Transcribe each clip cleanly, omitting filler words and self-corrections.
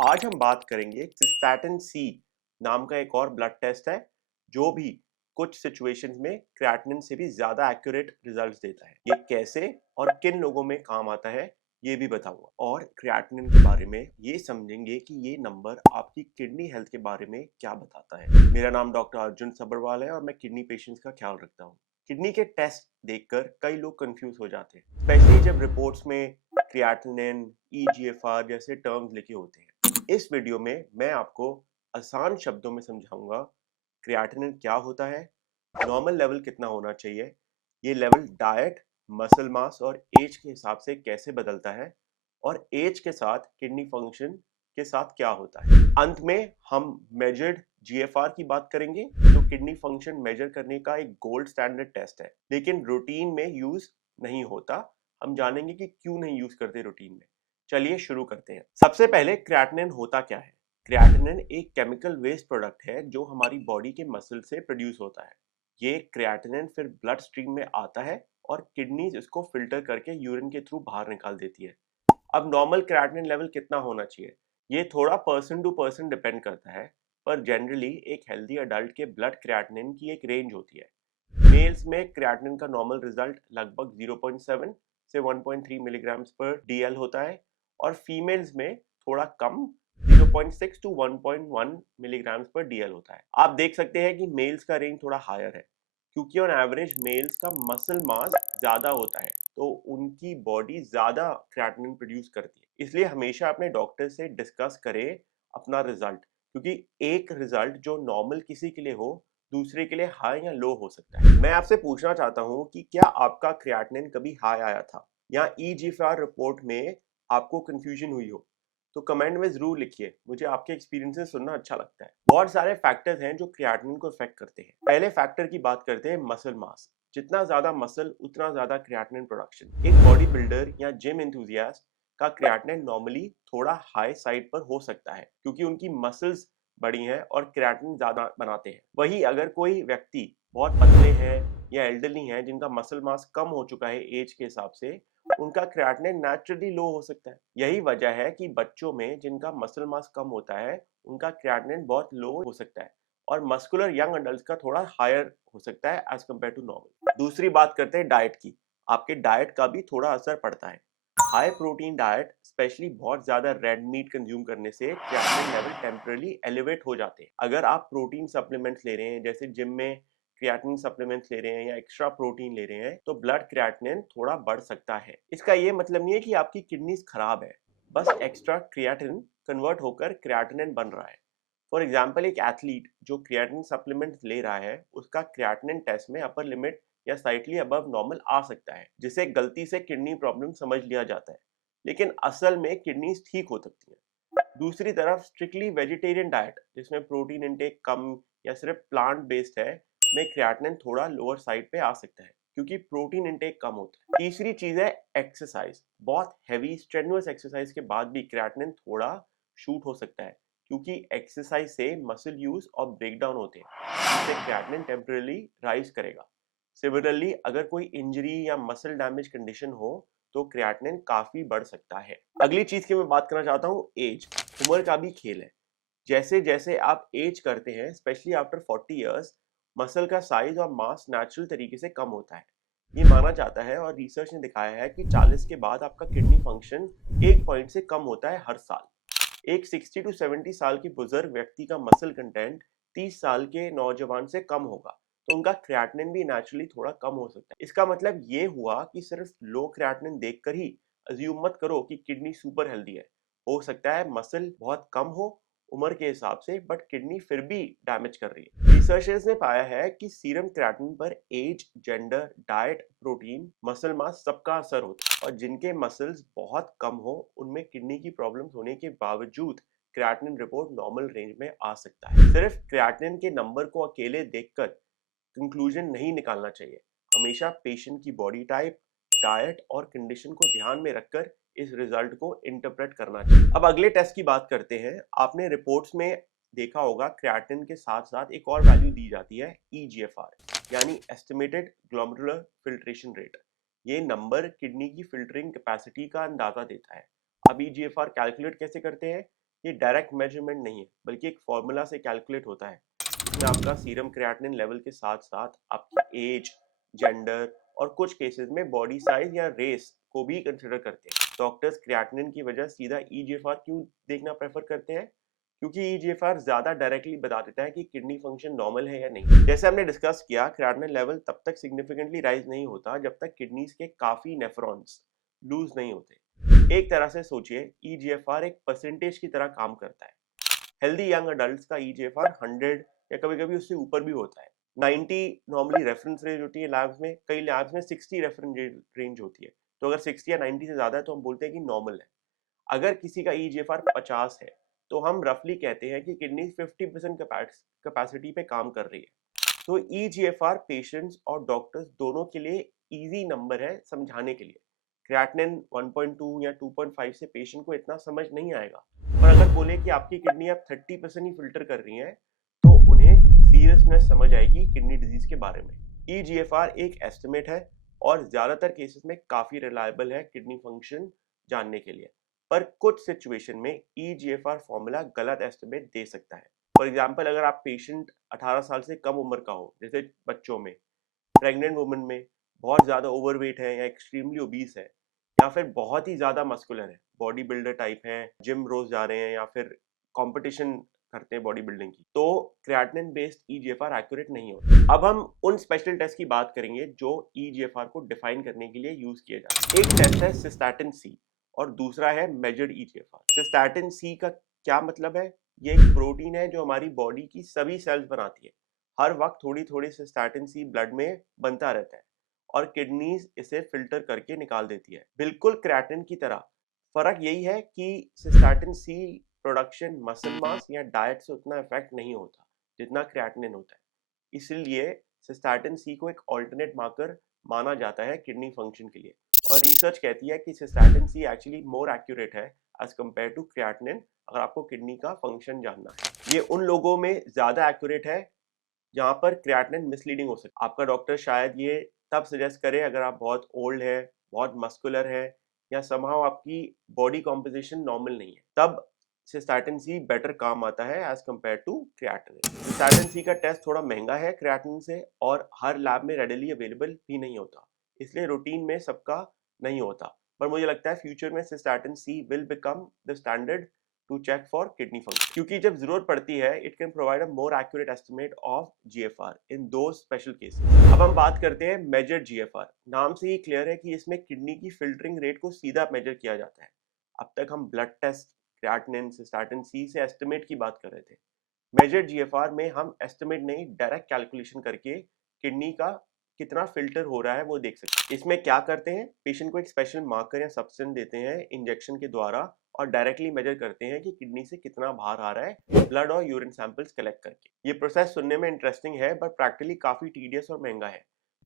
आज हम बात करेंगे सिस्टैटिन सी नाम का एक और ब्लड टेस्ट है जो भी कुछ सिचुएशंस में क्रिएटिनिन से भी ज्यादा एक्यूरेट रिजल्ट्स देता है। ये कैसे और किन लोगों में काम आता है ये भी बताऊंगा, और क्रिएटिनिन के बारे में ये समझेंगे कि ये नंबर आपकी किडनी हेल्थ के बारे में क्या बताता है। मेरा नाम डॉक्टर अर्जुन सब्रवाल है और मैं किडनी पेशेंट्स का ख्याल रखता हूँ। किडनी के टेस्ट देखकर कई लोग कंफ्यूज हो जाते हैं, स्पेशली जब रिपोर्ट्स में क्रिएटिनिन, ईजीएफआर जैसे टर्म्स लिखे होते हैं। इस वीडियो में मैं आपको आसान शब्दों में समझाऊंगा क्रिएटिनिन क्या होता है, नॉर्मल लेवल कितना होना चाहिए, ये लेवल डाइट, मसल मास और एज के हिसाब से कैसे बदलता है, और एज के साथ किडनी फंक्शन के साथ क्या होता है। अंत में हम मेजर्ड जीएफआर की बात करेंगे जो किडनी फंक्शन मेजर करने का एक गोल्ड स्टैंडर्ड टेस्ट है, लेकिन रूटीन में यूज नहीं होता। हम जानेंगे कि क्यों नहीं यूज करते रूटीन में। चलिए शुरू करते हैं। सबसे पहले क्रिएटिनिन होता क्या है। क्रिएटिनिन एक केमिकल वेस्ट प्रोडक्ट है जो हमारी बॉडी के मसल से प्रोड्यूस होता है। ये क्रिएटिनिन फिर ब्लड स्ट्रीम में आता है और किडनीज इसको फिल्टर करके यूरिन के थ्रू बाहर निकाल देती है। अब नॉर्मल क्रिएटिनिन लेवल कितना होना चाहिए, ये थोड़ा पर्सन टू पर्सन डिपेंड करता है, पर जनरली एक हेल्दी अडल्ट के ब्लड क्रिएटिनिन की एक रेंज होती है। मेल्स में क्रिएटिनिन का नॉर्मल रिजल्ट लगभग 0.7 से 1.3 मिलीग्राम्स पर डीएल होता है, और फीमेल्स में थोड़ा कम 0.6 टू 1.1 मिलीग्राम्स पर डीएल होता है। आप देख सकते हैं कि मेल्स का रेंज थोड़ा हायर है क्योंकि ऑन एवरेज मेल्स का मसल मास ज्यादा होता है, तो उनकी बॉडी ज्यादा क्रिएटिनिन प्रोड्यूस करती है। इसलिए हमेशा अपने डॉक्टर से डिस्कस करें अपना रिजल्ट, क्योंकि एक रिजल्ट जो नॉर्मल किसी के लिए हो दूसरे के लिए हाई या लो हो सकता है। मैं आपसे पूछना चाहता हूं कि क्या आपका क्रिएटिनिन कभी हाई आया था या ईजीएफआर रिपोर्ट में आपको कंफ्यूजन हुई हो, तो कमेंट में जरूर लिखिए। मुझे आपके एक्सपीरियंसेस सुनना अच्छा लगता है। बहुत सारे फैक्टर्स हैं जो क्रिएटिनिन को इफेक्ट करते हैं। पहले फैक्टर की बात करते हैं मसल मास। जितना ज्यादा मसल उतना ज्यादा क्रिएटिनिन प्रोडक्शन। एक बॉडी बिल्डर या जिम एंथुसियास्ट का क्रिएटिनिन नॉर्मली थोड़ा हाई साइड पर हो सकता है क्योंकि उनकी मसल्स बड़ी हैं और क्रिएटिनिन ज्यादा बनाते हैं। वही अगर कोई व्यक्ति बहुत पतले हैं या एल्डरली हैं जिनका मसल मास कम हो चुका है एज के हिसाब से, उनका क्रिएटिनिन नेचुरली लो हो सकता है। यही वजह है कि बच्चों में जिनका मसल मास कम होता है उनका क्रिएटिनिन बहुत लो हो सकता है, और मस्कुलर यंग अडल्ट का थोड़ा हायर हो सकता है एज कम्पेयर टू नॉर्मल। दूसरी बात करते हैं डाइट की। आपके डाइट का भी थोड़ा असर पड़ता है। हाई प्रोटीन डाइट, स्पेशली बहुत ज्यादा रेड मीट कंज्यूम करने से क्रिएटिनिन लेवल टेम्पररी एलिवेट हो जाते हैं। अगर आप प्रोटीन सप्लीमेंट्स ले रहे हैं, जैसे जिम में क्रिएटिनिन सप्लीमेंट्स ले रहे हैं या एक्स्ट्रा प्रोटीन ले रहे हैं, तो ब्लड क्रिएटिनिन थोड़ा बढ़ सकता है। इसका ये मतलब नहीं है कि आपकी किडनीज खराब है, बस एक्स्ट्रा क्रिएटिनिन कन्वर्ट होकर क्रिएटिनिन बन रहा है। फॉर एग्जाम्पल, एक एथलीट जो क्रिएटिनिन सप्लीमेंट्स ले रहा है उसका क्रिएटिनिन टेस्ट में अपर लिमिट या स्लाइटली अबव नॉर्मल आ सकता है, जिसे गलती से किडनी प्रॉब्लम समझ लिया जाता है, लेकिन असल में किडनीज ठीक हो सकती है। दूसरी तरफ स्ट्रिक्टली वेजिटेरियन डाइट जिसमें प्रोटीन इंटेक कम या सिर्फ प्लांट बेस्ड है, में क्रिएटिनिन थोड़ा लोअर साइड पे आ सकता है क्योंकि प्रोटीन इंटेक कम होता है। तीसरी चीज है एक्सरसाइज। बहुत हैवी स्ट्रेनुअस एक्सरसाइज के बाद भी क्रिएटिनिन थोड़ा शूट हो सकता है क्योंकि एक्सरसाइज से मसल यूज और ब्रेक डाउन होते हैं, जिससे क्रिएटिनिन टेम्पररी राइज करेगा। सिमिलरली अगर कोई इंजरी या मसल डैमेज कंडीशन हो तो क्रिएटिनिन काफी बढ़ सकता है। अगली चीज की मैं बात करना चाहता हूँ एज। उम्र का भी खेल है। जैसे जैसे आप एज करते हैं, स्पेशली आफ्टर 40 इयर्स, मसल का साइज और मास नेचुरल तरीके से कम होता है। ये माना जाता है और रिसर्च ने दिखाया है कि 40 के बाद आपका किडनी फंक्शन एक पॉइंट से कम होता है हर साल। एक 60 टू 70 साल की बुजुर्ग व्यक्ति का मसल कंटेंट 30 साल के नौजवान से कम होगा, तो उनका क्रिएटिनिन भी नेचुरली थोड़ा कम हो सकता है। इसका मतलब ये हुआ कि सिर्फ लो क्रिएटिनिन देखकर ही अज्यूम मत करो कि किडनी सुपर हेल्दी है। हो सकता है मसल बहुत कम हो उम्र के हिसाब से, बट किडनी फिर भी डैमेज कर रही है। रिसर्चर्स ने पाया है कि सीरम क्रिएटिनिन पर age, gender, diet, protein, muscle mass सबका असर होता है, और जिनके मसल्स बहुत कम हो उनमें किडनी की प्रॉब्लम्स होने के बावजूद क्रिएटिनिन रिपोर्ट नॉर्मल रेंज में आ सकता है। सिर्फ क्रिएटिनिन के नंबर को अकेले देखकर कंक्लूजन नहीं निकालना चाहिए। हमेशा पेशेंट की बॉडी टाइप, डाइट और कंडीशन को ध्यान में रखकर इस रिजल्ट को इंटरप्रेट करना चाहिए। अब अगले टेस्ट की बात करते हैं। आपने रिपोर्ट्स में देखा होगा क्रिएटिनिन के साथ साथ एक और वैल्यू दी जाती है, ईजीएफआर, यानी एस्टिमेटेड ग्लोमेरुलर फिल्ट्रेशन रेट। ये नंबर किडनी की फिल्टरिंग कैपेसिटी का अंदाजा देता है। अब ईजीएफआर कैलकुलेट कैसे करते हैं, ये डायरेक्ट मेजरमेंट नहीं है, बल्कि एक फॉर्मूला से कैलकुलेट होता है, जिसमें आपका सीरम क्रिएटिनिन लेवल के साथ साथ आपकी एज, जेंडर और कुछ केसेस में बॉडी साइज या रेस को भी कंसिडर करते हैं। डॉक्टर्स क्रिएटिनिन की वजह सीधा ईजीएफआर क्यों देखना प्रेफर करते हैं? क्योंकि ईजीएफआर ज्यादा डायरेक्टली बता देता है कि किडनी फंक्शन नॉर्मल है या नहीं। जैसे हमने डिस्कस किया, क्रिएटिनिन लेवल तब तक सिग्निफिकेंटली राइज नहीं होता जब तक किडनीज के काफी नेफ्रॉन्स लूज नहीं होते। एक तरह से सोचिए, ईजीएफआर एक परसेंटेज की तरह काम करता है। हेल्दी यंग अडल्ट्स का ईजीएफआर 100 या कभी-कभी उससे ऊपर भी होता है। 90 नॉर्मली रेफरेंस रेंज होती है लैब्स में, कई लैब्स में 60 रेफरेंस रेंज होती है। तो अगर 60 या 90 से ज्यादा है तो हम बोलते हैं कि नॉर्मल है। अगर किसी का ईजीएफआर 50 है तो हम रफली कहते हैं कि किडनी 50% कैपेसिटी पे काम कर रही है। तो ईजीएफआर पेशेंट्स और डॉक्टर्स दोनों के लिए इजी नंबर है समझाने के लिए। क्रिएटिनिन 1.2 या 2.5 से पेशेंट को इतना समझ नहीं आएगा, पर अगर बोले कि आपकी किडनी अब 30% ही फिल्टर कर रही है तो उन्हें सीरियसनेस समझ आएगी किडनी डिजीज के बारे में। ईजीएफआर एक एस्टिमेट है और ज्यादातर केसेस में काफी रिलायबल है किडनी फंक्शन जानने के लिए, पर कुछ सिचुएशन में ईजीएफआर फॉर्मूला गलत एस्टिमेट दे सकता है। फॉर एग्जांपल, अगर आप पेशेंट 18 साल से कम उम्र का हो, जैसे बच्चों में, प्रेग्नेंट वुमन में, बहुत ज़्यादा ओवरवेट है या एक्सट्रीमली ओबीस है, या फिर बहुत ही ज़्यादा मस्कुलर है, बॉडी बिल्डर टाइप है, जिम रोज जा रहे हैं या फिर कंपटीशन करते हैं बॉडी बिल्डिंग की, तो क्रिएटिनिन बेस्ड ईजीएफआर एक्यूरेट नहीं होता। अब हम उन स्पेशल टेस्ट की बात करेंगे जो ईजीएफआर को डिफाइन करने के लिए यूज किए जाते हैं। एक टेस्ट है सिस्टैटिन सी और दूसरा है मेजर्ड ईजीएफआर। सिस्टैटिन सी का क्या मतलब है? ये एक प्रोटीन है जो हमारी बॉडी की सभी सेल्स बनाती है। हर वक्त थोड़ी थोड़ी सिस्टैटिन सी ब्लड में बनता रहता है और किडनीज इसे फिल्टर करके निकाल देती है, बिल्कुल क्रिएटिनिन की तरह। फर्क यही है कि सिस्टैटिन सी प्रोडक्शन मसल मास या डाइट से उतना इफेक्ट नहीं होता जितना क्रिएटिनिन होता है। इसलिए सिस्टैटिन सी को एक ऑल्टरनेट मार्कर माना जाता है किडनी फंक्शन के लिए, और रिसर्च कहती है कि सिस्टैटिन सी एक्चुअली मोर एक्यूरेट है एज कम्पेयर टू क्रिएटिनिन अगर आपको किडनी का फंक्शन जानना है। ये उन लोगों में ज्यादा एक्यूरेट है जहाँ पर क्रिएटिनिन मिसलीडिंग हो सकती है। आपका डॉक्टर शायद ये तब सजेस्ट करे अगर आप बहुत ओल्ड है, बहुत मस्कुलर है, या समहाउ आपकी बॉडी कॉम्पोजिशन नॉर्मल नहीं है, तब सिस्टैटिन सी बेटर काम आता है एज कम्पेयर टू क्रिएटिनिन। सिस्टैटिन सी का टेस्ट थोड़ा महंगा है क्रिएटिनिन से और हर लैब में रेडिली अवेलेबल भी नहीं होता, इसलिए रूटीन में सबका नहीं होता। पर मुझे लगता है फ्यूचर में cystatin C will become the standard to check for kidney function, क्योंकि जब जरूरत पड़ती है it can provide a more accurate estimate of GFR in दो स्पेशल केसेस। अब हम बात करते हैं मेजर्ड जीएफआर। नाम से ही क्लियर है कि इसमें किडनी की फिल्टरिंग रेट को सीधा मेजर किया जाता है। अब तक हम ब्लड टेस्ट, क्रिएटिनिन, सिस्टैटिन सी से एस्टिमेट की बात कर रहे थे। मेजर्ड जीएफआर में हम एस्टिमेट नहीं, डायरेक्ट कैलकुलेशन करके किडनी का कितना फिल्टर हो रहा है वो देख सकते हैं। इसमें क्या करते हैं, पेशेंट को एक स्पेशल मार्कर या सब्सटेंस देते हैं इंजेक्शन के द्वारा और डायरेक्टली मेजर करते हैं कि किडनी से कितना बाहर आ रहा है ब्लड और यूरिन सैंपल्स कलेक्ट करके। ये प्रोसेस सुनने में इंटरेस्टिंग है बट प्रैक्टिकली काफी टीडियस और महंगा है।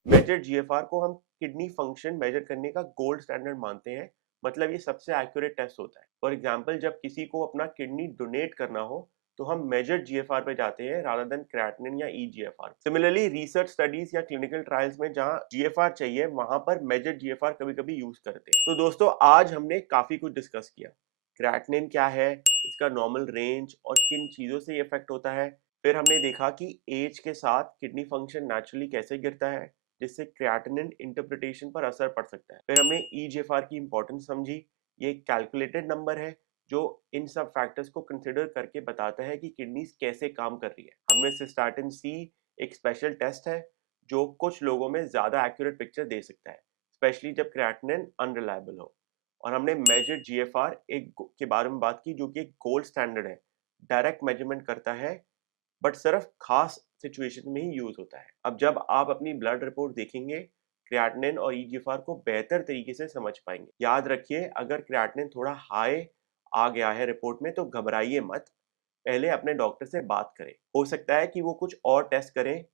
मेजर्ड जीएफआर को हम किडनी फंक्शन मेजर करने का गोल्ड स्टैंडर्ड मानते हैं, मतलब ये सबसे एक्यूरेट टेस्ट होता है। फॉर एग्जाम्पल, जब किसी को अपना किडनी डोनेट करना हो तो हम मेजर्ड जीएफआर पे जाते हैं रादर देन क्रिएटिनिन या ईजीएफआर। सिमिलरली रिसर्च स्टडीज या क्लिनिकल ट्रायल्स में जहां जीएफआर चाहिए वहां पर मेजर्ड जीएफआर कभी-कभी यूज करते हैं। तो दोस्तों, आज हमने काफी कुछ डिस्कस किया। क्रिएटिनिन क्या है, इसका नॉर्मल रेंज और किन चीजों से ये इफेक्ट होता है। फिर हमने देखा कि एज के साथ किडनी फंक्शन नेचुरली कैसे गिरता है, जिससे क्रिएटिनिन इंटरप्रिटेशन पर असर पड़ सकता है। फिर हमने ईजीएफआर की इंपॉर्टेंस समझी। ये एक कैलकुलेटेड नंबर है जो इन सब फैक्टर्स को कंसिडर करके बताता है कि किडनीज कैसे काम कर रही है। हमने सिस्टैटिन सी एक स्पेशल टेस्ट है जो कुछ लोगों में ज्यादा एक्यूरेट पिक्चर दे सकता है, स्पेशली जब क्रिएटिनिन अनरिलायबल हो। और हमने मेजर्ड जीएफआर के बारे में बात की जो कि एक गोल्ड स्टैंडर्ड है, डायरेक्ट मेजरमेंट करता है बट सिर्फ खास सिचुएशन में ही यूज होता है। अब जब आप अपनी ब्लड रिपोर्ट देखेंगे, क्रिएटिनिन और ईजीएफआर को बेहतर तरीके से समझ पाएंगे। याद रखिए, अगर क्रिएटिनिन थोड़ा हाई आ गया है रिपोर्ट में तो घबराइए मत, पहले अपने डॉक्टर से बात करें। हो सकता है कि वो कुछ और टेस्ट करें,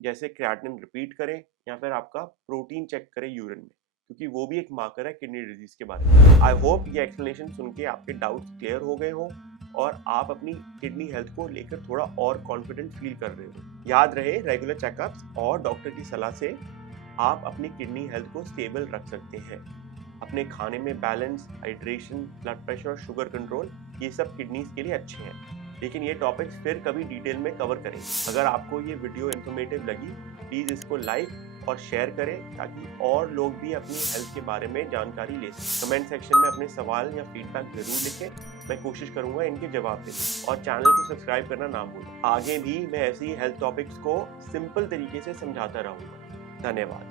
जैसे क्रिएटिनिन रिपीट करें या फिर आपका प्रोटीन चेक करें यूरिन में, क्योंकि वो भी एक मार्कर है किडनी डिजीज के बारे में। आई होप ये एक्सप्लेनेशन सुन के आपके डाउट्स क्लियर हो गए हो और आप अपनी किडनी हेल्थ को लेकर थोड़ा और कॉन्फिडेंट फील कर रहे हो। याद रहे, रेगुलर चेकअप्स और डॉक्टर की सलाह से आप अपनी किडनी हेल्थ को स्टेबल रख सकते हैं। अपने खाने में बैलेंस, हाइड्रेशन, ब्लड प्रेशर और शुगर कंट्रोल ये सब किडनीज के लिए अच्छे हैं, लेकिन ये टॉपिक्स फिर कभी डिटेल में कवर करेंगे। अगर आपको ये वीडियो इन्फॉर्मेटिव लगी, प्लीज़ इसको लाइक और शेयर करें ताकि और लोग भी अपनी हेल्थ के बारे में जानकारी ले सकें। कमेंट सेक्शन में अपने सवाल या फीडबैक ज़रूर लिखें, मैं कोशिश करूंगा इनके जवाब देने। और चैनल को सब्सक्राइब करना ना भूलें। आगे भी मैं ऐसी हेल्थ टॉपिक्स को सिंपल तरीके से समझाता रहूंगा। धन्यवाद।